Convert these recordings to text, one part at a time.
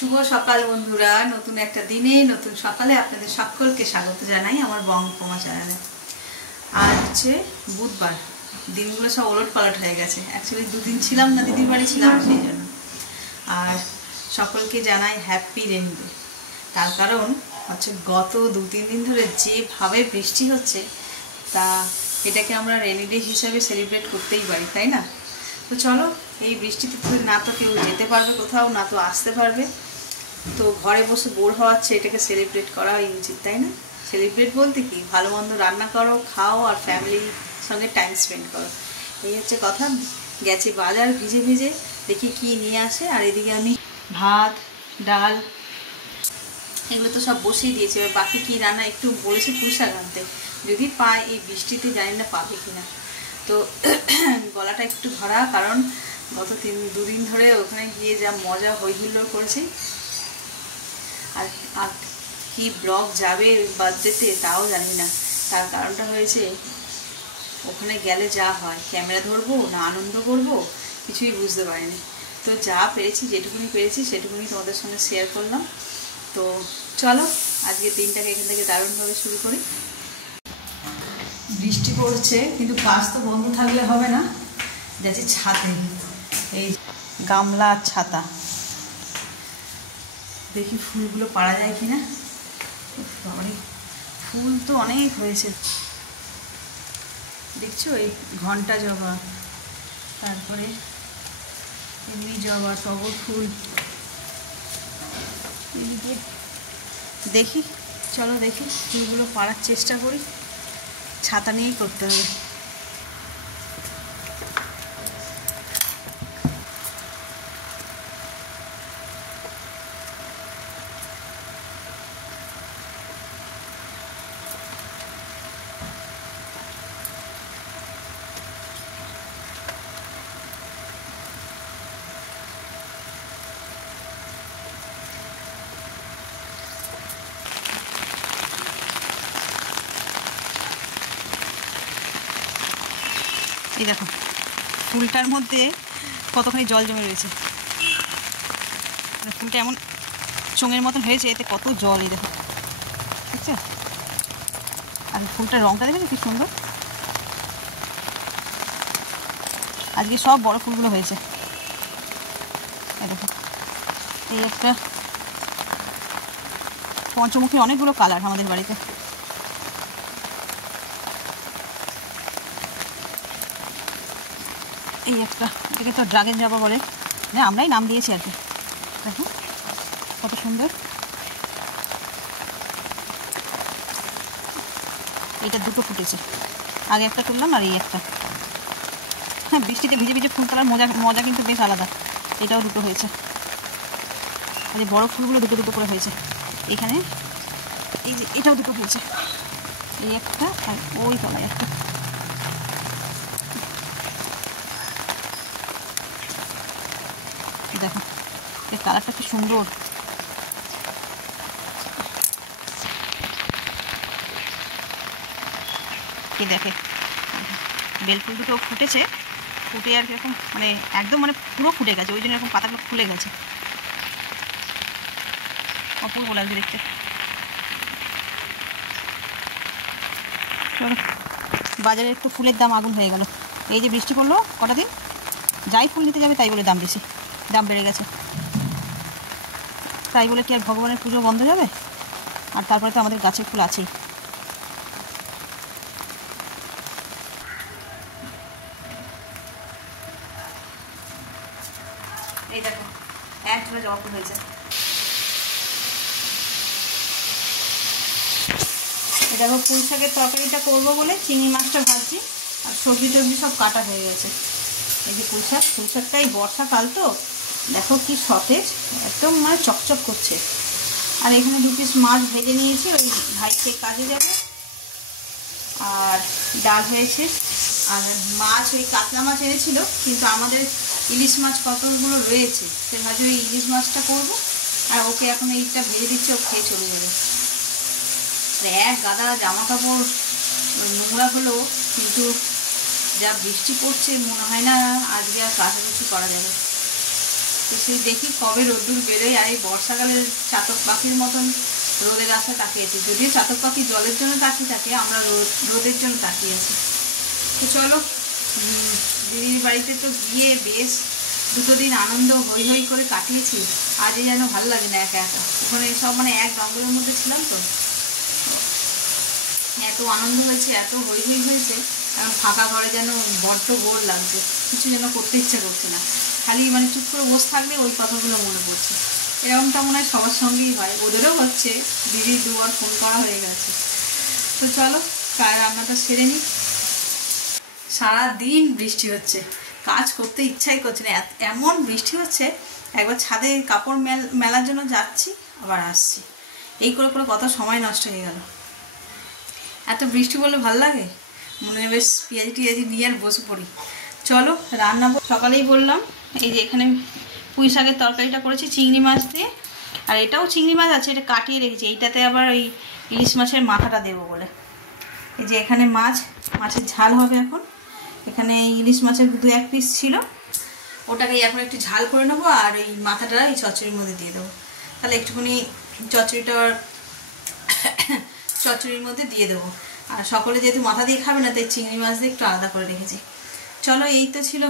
শুভ সকাল বন্ধুরা, নতুন একটা দিনে নতুন সকালে আপনাদের সকলকে স্বাগত জানাই আমার বঙ্গোপমা চ্যানেলে। আজ হচ্ছে বুধবার, দিনগুলো সব ওলট পালট হয়ে গেছে। অ্যাকচুয়ালি দুদিন ছিলাম না, দিদির বাড়ি ছিলাম সেই জন্য। আর সকলকে জানাই হ্যাপি রেইন ডে। তার কারণ হচ্ছে গত 2-3 দিন ধরে যেভাবে বৃষ্টি হচ্ছে, তা এটাকে আমরা রেইনি ডে হিসাবে সেলিব্রেট করতেই পারি, তাই না? তো চলো, এই বৃষ্টিতে না তো কেউ যেতে পারবে কোথাও, না তো আসতে পারবে, তো ঘরে বসে বোর হওয়াচ্ছে, এটাকে সেলিব্রেট করাই উচিত, তাই না? সেলিব্রেট বলতে কি, ভালো মন্দ রান্না করো, খাও, আর ফ্যামিলির সঙ্গে টাইম স্পেন্ড করো, এই হচ্ছে কথা। গেছি বাজার ভিজে ভিজে, দেখি কি নিয়ে আসে। আর এদিকে আমি ভাত, ডাল এগুলো তো সব বসিয়ে দিয়েছি। এবার বাকি কী রান্না একটু বলেছে পুঁই শাক আনতে, যদি পায়। এই বৃষ্টিতে জানি না পাবে কিনা। তো গলাটা একটু ধরা, কারণ গত 2 দিন ধরে ওখানে গিয়ে যা মজা হইহুল্লোড় করেছি। আর আর কি ব্লগ যাবে বার্থডেতে তাও জানি না। তার কারণটা হয়েছে, ওখানে গেলে যা হয়, ক্যামেরা ধরবো না আনন্দ করবো কিছুই বুঝতে পারিনি। তো যা পেরেছি, যেটুকুনি পেরেছি সেটুকুনি তোমাদের সঙ্গে শেয়ার করলাম। তো চলো, আজকের দিনটাকে এখান থেকে দারুণভাবে শুরু করি। বৃষ্টি পড়ছে, কিন্তু কাজ তো বন্ধ থাকলে হবে না। যাচ্ছি ছাদে, এই গামলা আর ছাতা, দেখি ফুলগুলো পাড়া যায় কিনা। বাবারে, ফুল তো অনেক হয়েছে। দেখছো, এই ঘন্টা জবা, তারপরে এমনি জবা, টগর ফুল। এদিকে দেখি, চলো দেখি ফুলগুলো পাড়ার চেষ্টা করি। ছাতা নিয়েই করতে হবে। এই দেখো, ফুলটার মধ্যে কতখানি জল জমে রয়েছে। ফুলটা এমন চোঙের মতন হয়েছে, এতে কত জল, এই দেখো, বুঝছো? আর ফুলটার রঙটা দেখেছো কি সুন্দর। আজকে সব বড় ফুলগুলো হয়েছে। এই দেখো, এই একটা পঞ্চমুখী, অনেকগুলো কালার আমাদের বাড়িতে। এই একটা, এটাকে তো ড্রাগন জবা বলে, না আমরাই নাম দিয়েছি আর কি। দেখো কত সুন্দর। এইটা দুটো ফুটেছে, আগে একটা তুললাম আর এই একটা। হ্যাঁ, বৃষ্টিতে ভিজে ভিজে ফুল তোলার মজা কিন্তু বেশ আলাদা। এটাও দুটো হয়েছে, আর এই বড়ো ফুলগুলো দুটো দুটো করে হয়েছে। এখানে এই যে এটাও দুটো হয়েছে, এই একটা আর ওই তলায় একটা। দেখো এর কালারটা কি সুন্দর। কে দেখে, বেলফুল দুটো ফুটেছে, ফুটে আর কিরকম মানে একদম মানে পুরো ফুটে গেছে, ওই জন্য এরকম পাতাগুলো ফুলে গেছে। অপূর্ব লাগছে দেখতে। বাজারে একটু ফুলের দাম আগুন হয়ে গেল। এই যে বৃষ্টি পড়লো কটা দিন, যাই ফুল নিতে যাবে তাই বলে দাম বেশি, দাম বেড়ে গেছে। তাই বলে কি আর ভগবানের পুজো বন্ধ যাবে? আর তারপরে তো আমাদের গাছের ফুল আছেই। এই দেখো, এক ঝোড়া জবা ফুল হয়েছে। এই দেখো, পুঁই শাকের তরকারিটা করবো বলে চিংড়ি মাছটা ভাজছি, আর সবজি টবজি সব কাটা হয়ে গেছে। এই যে পুঁই শাকটাই বর্ষাকাল তো, দেখো কি সতেজ, একদম মানে চকচক করছে। আর এখানে 2 পিস মাছ ভেজে নিয়েছি, ওই ভাইকে কাজে যাবে। আর ডাল হয়েছে, আর মাছ ওই কাতলা মাছ এনেছিল, কিন্তু আমাদের ইলিশ মাছ কতগুলো রয়েছে, সে ভাজি ওই ইলিশ মাছটা করবো। আর ওকে এখন এইটা ভেজে দিচ্ছে, ও খেয়ে চলে যাবে। এক গাদা জামা কাপড় নোংরা হলো, কিন্তু যা বৃষ্টি পড়ছে মনে হয় না আজকে আর কাছাকাছি করা যাবে। তো সেই দেখি কবে রোদ্দুর বেরোয়। আর এই বর্ষাকালের চাতক পাখির মতন রোদের আশা তাকিয়েছি। যদিও চাতক পাখি জলের জন্য তাকিয়ে থাকে, আমরা রোদের জন্য তাকিয়ে আছি। তো চলো, দিদির বাড়িতে তো গিয়ে বেশ 2 দিন আনন্দ হই হই করে কাটিয়েছি। আজই যেন ভালো লাগে না একা একা। ওখানে সব মানে এক জঙ্গলের মধ্যে ছিলাম, তো এত আনন্দ হয়েছে, এত হই হই হয়েছে, কারণ ফাঁকা ঘরে যেন বড্ড বোর লাগছে, কিছু যেন করতে ইচ্ছে করছে না। খালি মানে চুপ করে বসে থাকলে ওই কথাগুলো মনে পড়ছে। এরকমটা মনে হয় সবার সঙ্গেই হয়, ওদেরও হচ্ছে। দিদির 2বার ফোন করা হয়ে গেছে। তো চলো রান্নাটা সেরে নিই। সারাদিন বৃষ্টি হচ্ছে, কাজ করতে ইচ্ছাই করছে না, এমন বৃষ্টি হচ্ছে। একবার ছাদে কাপড় মেলার জন্য যাচ্ছি, আবার আসছি, এই করে করে কত সময় নষ্ট হয়ে গেল। এত বৃষ্টি বললে ভালো লাগে, মনে বেশ পেঁয়াজি নিয়ে আর বসে পড়ি। চলো রান্না সকালেই বললাম, এই যে এখানে পুঁই শাকের তরকারিটা করেছি চিংড়ি মাছ দিয়ে। আর এটাও চিংড়ি মাছ আছে, এটা কাটিয়ে রেখেছি, এইটাতে আবার ওই ইলিশ মাছের মাথাটা দেবো বলে। এই যে এখানে মাছের ঝাল হবে এখন। এখানে ইলিশ মাছের 2-1 পিস ছিল, ওটাকে এখন একটু ঝাল করে নেবো। আর এই মাথাটা এই চচ্চড়ির মধ্যে দিয়ে দেবো, তাহলে একটুখানি চচ্চড়ির মধ্যে দিয়ে দেবো। আর সকলে যেহেতু মাথা দিয়ে খাবে না, তাই চিংড়ি মাছ দিয়ে একটু আলাদা করে রেখেছি। চলো এই তো ছিল।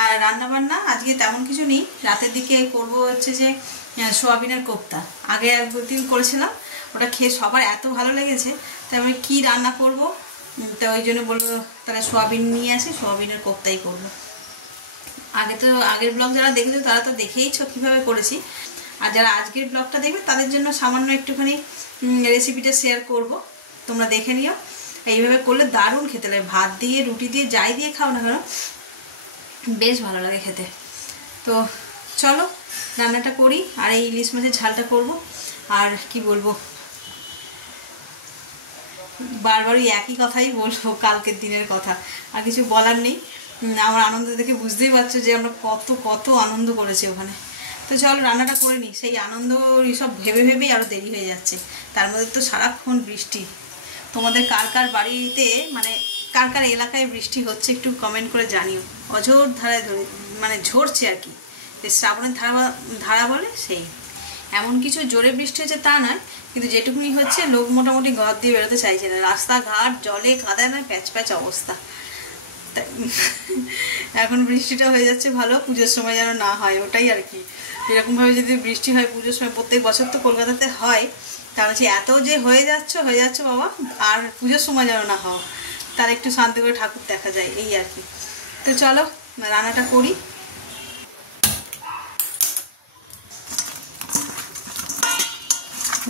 আর রান্নাবান্না আজকে তেমন কিছু নেই। রাতের দিকে করব হচ্ছে যে সোয়াবিনের কোপ্তা। আগে একদিন করেছিলাম, ওটা খেয়ে সবার এত ভালো লেগেছে, তাই আমি কী রান্না করব, তো ওই জন্য বলবো তাহলে সোয়াবিন নিয়ে আসি, সোয়াবিনের কোপ্তাই করব। আগের ব্লগ যারা দেখেছো তারা তো দেখেইছো কীভাবে করেছি। আর যারা আজকের ব্লগটা দেখবে তাদের জন্য সামান্য একটুখানি রেসিপিটা শেয়ার করব, তোমরা দেখে নিও। এইভাবে করলে দারুণ খেতে লাগে, ভাত দিয়ে রুটি দিয়ে যাই দিয়ে খাও না কেন বেশ ভালো লাগে খেতে। তো চলো রান্নাটা করি, আর এই ইলিশ মাছের ঝালটা করব। আর কি বলবো, বারবারই একই কথাই বলবো, কালকের দিনের কথা, আর কিছু বলার নেই। আমার আনন্দ দেখে বুঝতেই পারছো যে আমরা কত আনন্দ করেছি ওখানে। তো চলো রান্নাটা করে নিই, সেই আনন্দ এইসব ভেবেই আরও দেরি হয়ে যাচ্ছে। তার মধ্যে তো সারাক্ষণ বৃষ্টি। তোমাদের কার বাড়িতে মানে কার এলাকায় বৃষ্টি হচ্ছে একটু কমেন্ট করে জানিও। অঝোর ধারায় মানে ঝরছে আর কি, শ্রাবণের ধারা বলে সেই। এমন কিছু জোরে বৃষ্টি হচ্ছে তা নয়, কিন্তু যেটুকুনি হচ্ছে লোক মোটামুটি ঘর দিয়ে বেরোতে চাইছে না। রাস্তাঘাট জলে কাদায় না প্যাচ অবস্থা। এখন বৃষ্টিটা হয়ে যাচ্ছে ভালো, পুজোর সময় যেন না হয়, ওটাই আর কি। এরকমভাবে যদি বৃষ্টি হয় পুজোর সময়, প্রত্যেক বছর তো কলকাতাতে হয়, তাহলে এত যে হয়ে যাচ্ছে বাবা, আর পুজোর সময় যেন না হয়, তার একটু শান্তি করে ঠাকুর দেখা যায়, এই আর কি। তো চলো রান্নাটা করি।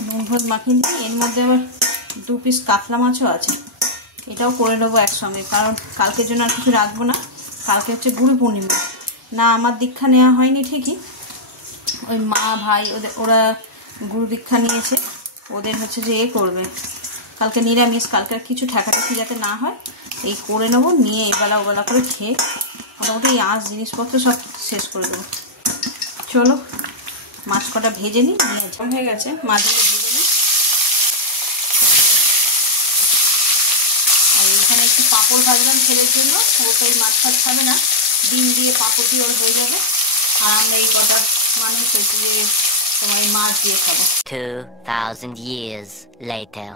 নুন হলুদ মাখিয়ে নিই, এর মধ্যে আবার 2 পিস কাতলা মাছও আছে, এটাও করে নেবো একসঙ্গে, কারণ কালকের জন্য আর কিছু রাখবো না। কালকে হচ্ছে গুরু পূর্ণিমা, না আমার দীক্ষা নেওয়া হয়নি ঠিকই, ওই মা ভাই ওরা গুরু দীক্ষা নিয়েছে, ওদের হচ্ছে যে করবে কালকে নিরামিষ। কালকে আর কিছু ঠেকাঠেকি যাতে না হয়, এই করে নেবো, নিয়ে এবেলা ওবেলা করে খেয়ে মোটামুটি এই জিনিসপত্র সব শেষ করে দেবো। চলো মাছ কটা ভেজে নিই, নিয়ে হয়ে গেছে মাছগুলো ভেজে নিই। আর এখানে একটু পাঁপড় ভাজলাম ছেলের জন্য, ও তো এই মাছ ফাছ খাবে না, ডিম দিয়ে পাঁপড় দিয়ে ওর হয়ে যাবে। আর আমরা এই কটা মানুষ হয়েছে যে তোমার মাছ দিয়ে খাবো। 2000 years later.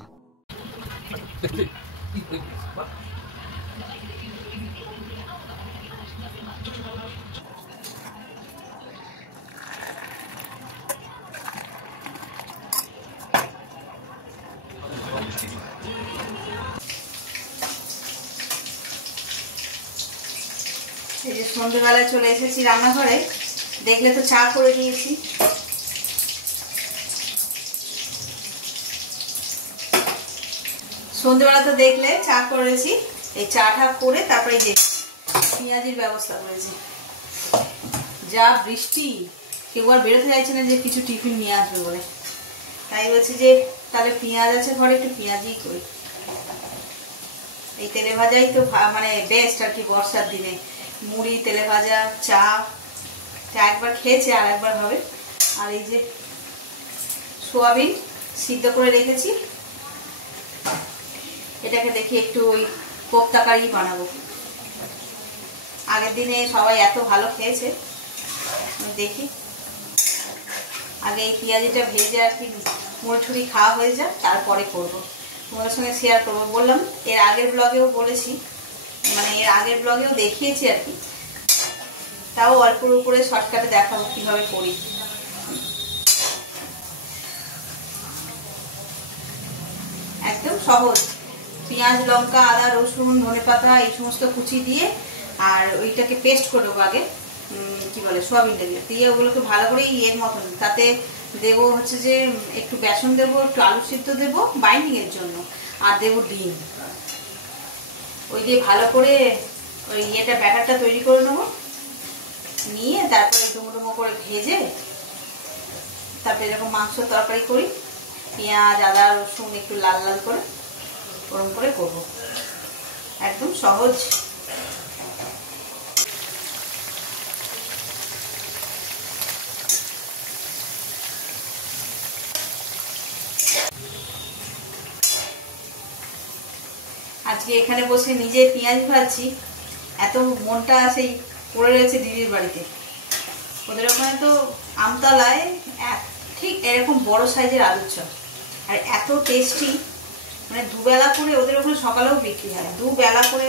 এই যে সন্ধ্যেবেলায় চলে এসেছি রান্নাঘরে, দেখলে তো চা করে নিয়েছি। সন্ধ্যেবেলা তো দেখলে চা করেছি, এই চাটা করে তারপরে যে পেঁয়াজির ব্যবস্থা করেছি। যা বৃষ্টি, কেউ আর বেরোতে চাইছে না যে কিছু টিফিন নিয়ে আসবে বলে, তাই বলছি যে তাহলে পেঁয়াজ আছে ঘরে, একটু পেঁয়াজই করি। এই তেলে ভাজাই তো মানে বেস্ট আর কি বর্ষার দিনে। মুড়ি, তেলে ভাজা, চা একবার খেয়েছে আর একবার হবে। আর এই যে সোয়াবিন সিদ্ধ করে রেখেছি, এটাকে দেখি একটু ওই কোপ্তাকারি বানাবো। আগের দিনে সবাই এত ভালো খেয়েছে, আমি দেখি আগে এই পেঁয়াজিটা ভেজে আর কি মুড়ি খাওয়া হয়ে যায়, তারপরে করবো, তোমাদের সঙ্গে শেয়ার করবো। বললাম এর আগের ব্লগেও বলেছি, মানে এর আগের ব্লগেও দেখিয়েছি আর কি, তাও অল্পর উপরে শর্টকাটে দেখাবো কিভাবে করি। একদম সহজ, পেঁয়াজ, লঙ্কা, আদা, রসুন, ধনেপাতা এই সমস্ত কুচি দিয়ে আর ওইটাকে পেস্ট করে দেবো আগে, কি বলে সোয়াবিনটাকে দিয়ে ওগুলোকে ভালো করে এর মতন, তাতে দেবো হচ্ছে যে একটু বেসন দেবো, একটু আলু সিদ্ধ দেবো বাইন্ডিং এর জন্য, আর দেবো ডিম। ওই দিয়ে ভালো করে ওই ব্যাটারটা তৈরি করে নেবো, নিয়ে তারপরে ডুমো ডুমো করে ভেজে তারপরে এরকম মাংস তরকারি করি, পেঁয়াজ, আদা, রসুন একটু লাল লাল করে ওরকম করে করবো। একদম সহজ। আজকে এখানে বসে নিজে পেঁয়াজ ভাজছি, এত মনটা সেই পড়ে রয়েছে দিদির বাড়িতে। ওদের ওখানে তো আমতলায় ঠিক এরকম বড় সাইজের আলুর চপ, আর এত টেস্টি, মানে দুবেলা করে ওদের ওখানে সকালেও বিক্রি হয়, দুবেলা করে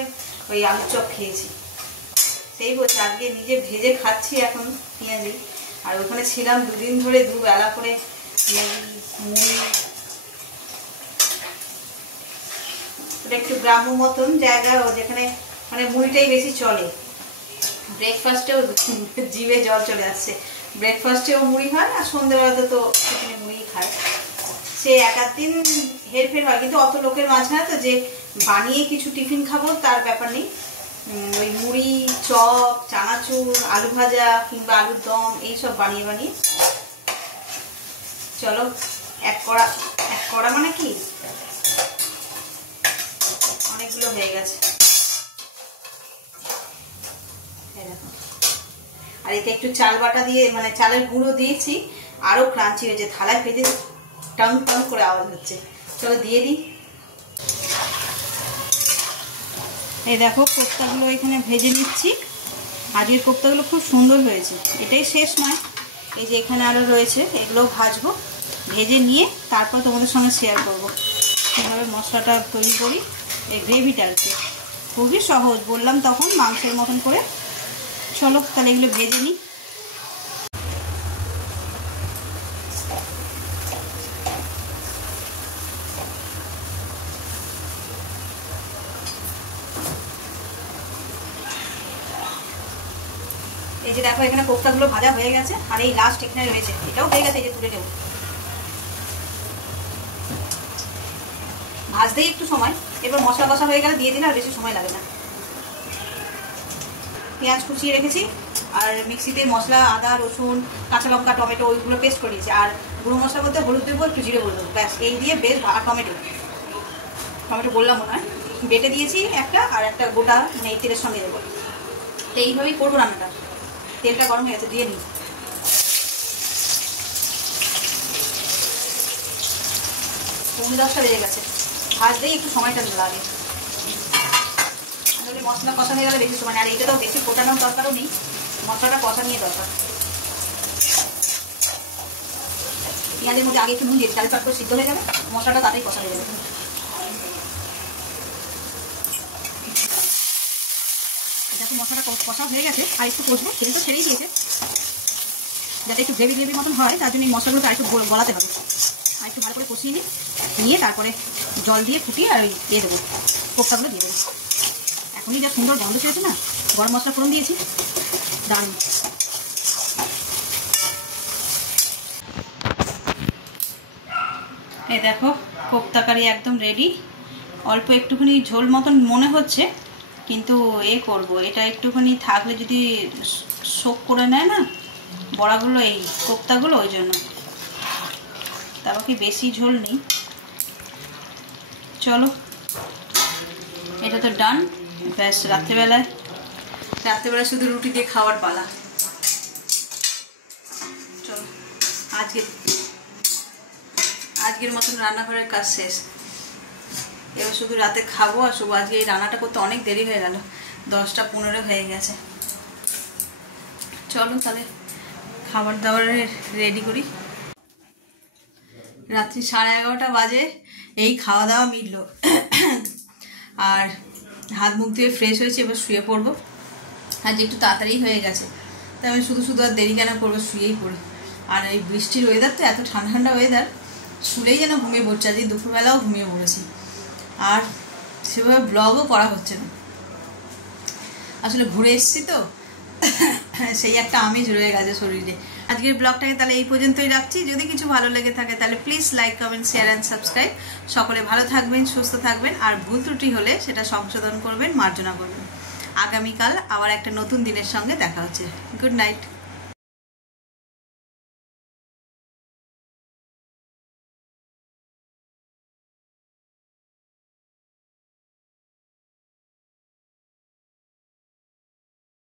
ওই আলুর চপ খেয়েছি। সেই বলছে আজকে নিজে ভেজে খাচ্ছি এখন পেঁয়াজি, আর ওখানে ছিলাম দুদিন ধরে, দুবেলা করে মুড়ি। ওটা একটু গ্রাম্য মতন জায়গা, যেখানে মানে মুড়িটাই বেশি চলে। ব্রেকফাস্টেও জিভে জল চলে আসছে, ব্রেকফাস্টেও মুড়ি হয়, আর সন্ধ্যেবেলাতে তো সেখানে মুড়ি খায়। সে এক আধ দিন হেরফের হয়, কিন্তু অত লোকের মাঝখানে তো যে বানিয়ে কিছু টিফিন খাবো তার ব্যাপার নেই। ওই মুড়ি, চপ, চানাচুর, আলু ভাজা কিংবা আলুর দম এইসব বানিয়ে বানিয়ে। চলো এক কড়া মানে কি অনেকগুলো হয়ে গেছে। আর এতে একটু চাল বাটা দিয়ে, মানে চালের গুঁড়ো দিয়েছি, আরো ক্রাঞ্চি হয়েছে, থালায় ভেজে টং টং করে আওয়াজ হচ্ছে। চলো দিয়ে দিই। এই দেখো কোপ্তাগুলো এখানে ভেজে নিচ্ছি। আজকের কোপ্তাগুলো খুব সুন্দর হয়েছে, এটাই শেষ নয়, এই যে এখানে আরো রয়েছে, এগুলোও ভাজবো। ভেজে নিয়ে তারপর তোমাদের সঙ্গে শেয়ার করবো কীভাবে মশলাটা তৈরি করি, এই গ্রেভিটা আর কি। খুবই সহজ, বললাম তখন মাংসের মতন করে। চলো তাহলে এগুলো ভেজে নিই। এই যে দেখো এখানে কোপ্তাগুলো ভাজা হয়ে গেছে, আর এই লাস্ট এখানে রয়েছে, এটাও হয়ে গেছে, এই যে তুলে নেব। ভাজতেই একটু সময়, এবার মশলা কষা হয়ে গেলে দিয়ে দিলে আর বেশি সময় লাগে না। পেঁয়াজ কুচিয়ে রেখেছি, আর মিক্সিতে মশলা, আদা, রসুন, কাঁচা লঙ্কা, টমেটো ওইগুলো পেস্ট করে দিয়েছি। আর গুঁড়ো মশলা বলতে হলুদ দেবো, একটু জিরে গুঁড়ো দেবো, ব্যাস। এই দিয়ে বেশ, আর টমেটো বললাম মনে হয়, বেটে দিয়েছি একটা, আর একটা গোটা মানে এই তেলের সঙ্গে দেবো। তো এইভাবেই করবো রান্নাটা। তেলটা গরম হয়ে গেছে, দিয়ে নিই। পৌনে 10টা বেজে গেছে, ভাজতেই একটু সময়টা লাগে, মশলা কষা হয়ে গেলে বেশি সময়। আর এটা তো বেশি ফোটানোর দরকারও নেই, মশলাটা কষা নিয়ে দরকার। পেঁয়াজের মধ্যে আগে একটু নুন দিয়ে চাল চট করে সিদ্ধ হয়ে যাবে, মশলাটা তাতেই কষা হয়ে যাবে। দেখো মশলাটা কষা হয়ে গেছে, আর একটু কষবো, তেল তো ছেড়েই দিয়েছে, যাতে একটু গ্রেভি গ্রেভির মতন হয়, তার জন্য এই মশলাগুলোকে আর একটু গলাতে হবে। আর একটু ভালো করে কষিয়ে নিয়ে তারপরে জল দিয়ে ফুটিয়ে আর দিয়ে দেবো, কোপ্তাগুলো দিয়ে দেবো। এখনই যা সুন্দর গন্ধ ছেড়েছে না, গরম মশলা ফোড়ন দিয়েছি, দারুণ। এই দেখো কোপ্তা কারি একদম রেডি। অল্প একটুখানি ঝোল মতন মনে হচ্ছে, কিন্তু করব এটা একটুখানি থাকলে যদি শোক করে নেয় না বড়াগুলো, এই কোপ্তাগুলো, ওই জন্য। তারপর কি বেশি ঝোল নেই। চলো এটা তো ডান, ব্যাস। রাত্রেবেলায় শুধু রুটি দিয়ে খাওয়ার পালা। চলো আজকের মতন রান্নাঘরের কাজ শেষ, এবার শুধু রাতে খাবো আর শুভ। আজকে এই রান্নাটা করতে অনেক দেরি হয়ে গেল, 10টা 15 হয়ে গেছে। চলো তাহলে খাবার দাবারের রেডি করি। রাত্রি 11:30 বাজে, এই খাওয়া দাওয়া মিটলো আর হাত মুখ দিয়ে ফ্রেশ হয়েছে, এবার শুয়ে পড়বো। আজ একটু তাড়াতাড়ি হয়ে গেছে, তাই আমি শুধু শুধু আর দেরি কেন করবো, শুয়েই পড়ি। আর এই বৃষ্টির ওয়েদার তো, এত ঠান্ডা ঠান্ডা ওয়েদার, শুলেই যেন ঘুমিয়ে পড়ছে। আজকে দুপুরবেলাও ঘুমিয়ে পড়েছি, আর সেভাবে ব্লগও করা হচ্ছে না। আসলে ঘুরে এসেছি তো, সেই একটা আমেজ রয়ে গেছে শরীরে। আজকের ব্লগটাকে তাহলে এই পর্যন্তই রাখছি। যদি কিছু ভালো লেগে থাকে তাহলে please like, comment, share and subscribe. সকলে ভালো থাকবেন, সুস্থ থাকবেন, আর ভুল ত্রুটি হলে সেটা সংশোধন করবেন, মার্জনা করবেন। আগামীকাল আবার একটা নতুন দিনের সঙ্গে দেখা হচ্ছে। Good night.